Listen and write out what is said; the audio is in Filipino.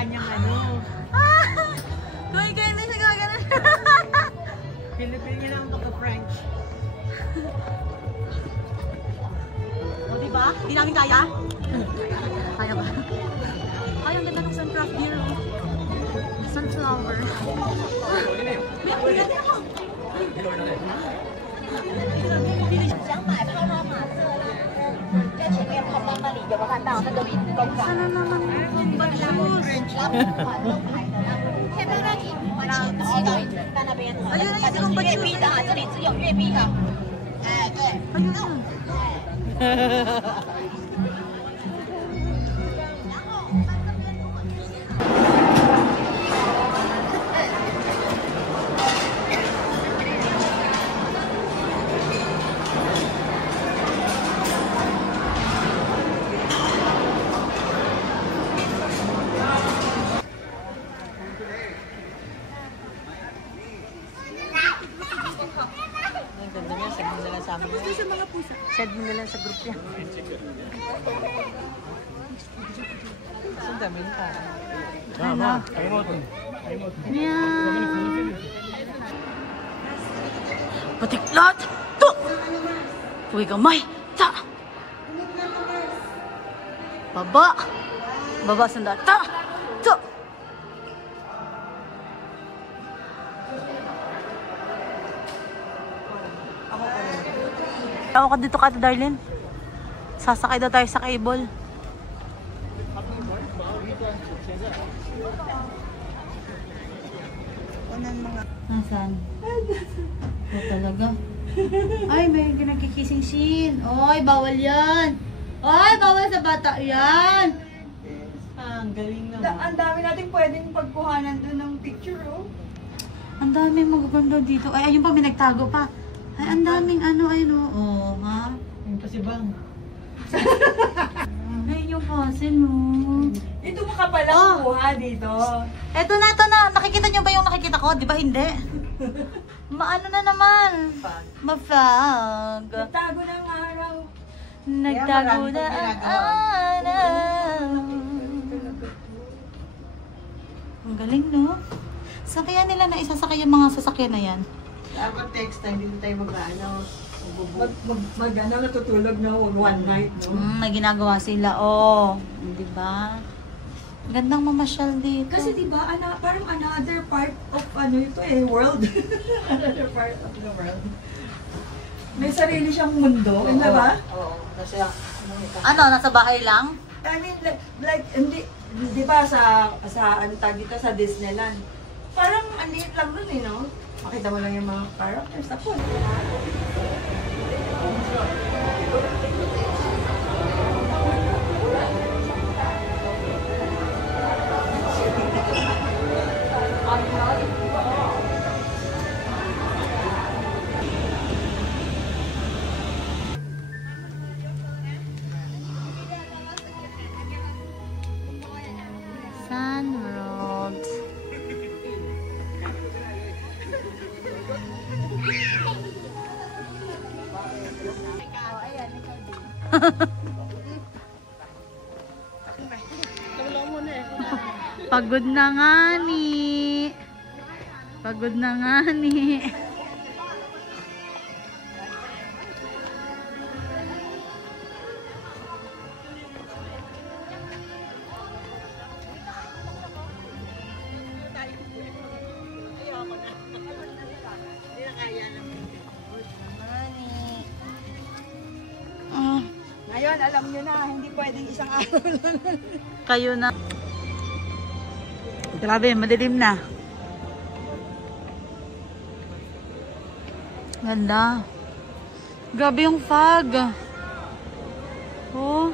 kanyang ano. Kung ikaw hindi siya gaganon. Pilipin niya lang pagka-French. O diba? Hindi namin kaya? Kaya ba? Ay, ang ganda ng Suncraft beer. Sunflower. May ako. 想买泡泡玛色啦，在前面泡泡那里有没有看到那个名字公告？ Sana naman yung juice. 然后款都排的啦，前面那里还钱的哦，对，在那边。ayun na yung粤币的，这里是有粤币的。哎，对。 ayun na. Shed mo nila sa group niya. Ang dami ka. Ano? Yan. Patiklot! To! Huwag kamay! Ta! Baba! Baba sanda! Ta! To! Tawa ka dito ka, darling. Sasakay daw tayo sa cable. Nasaan? O talaga? Ay, may nagkikissing scene. Oy, bawal yan. Oy, bawal sa bata yan. Ang galing naman. Ang dami natin pwedeng pagkuhanan doon ng picture, oh. Ang daming magaganda dito. Ay, ayun pa, may nagtago pa. Ay, ang daming ano, ayun, oh, ha? Yung pa si Bang. Ay, yung fossil, no? Ito mo ka palang kuha dito. Eto na, ito na. Nakikita nyo ba yung nakikita ko? Di ba hindi? Maano na naman? Mafag. Nagtago ng araw. Nagtago na ang araw. Ang galing, no? Saan kaya nila na isasakay yung mga sasakyan na yan? Dapat text time, hindi tayo mag-ano. Natutulog na one night, no? May ginagawa sila. Oh, di ba? Gandang mamasyal dito. Kasi diba, parang another part of ito world. Another part of the world. May sarili siyang mundo, di ba? Oo. Kasi Ano, nasa bahay lang? I mean, like hindi, di ba sa ano tag dito sa Disneyland, parang ang liit lang dun no? Makita mo lang yung mga characters. Tapos. Sun World. Pagod na nga ni. Pagod na nga ni. Ngayon, alam nyo na, hindi pwedeng isang araw lang. Kayo na. Grabe, madilim na. Ganda. Grabe yung fog. Oh.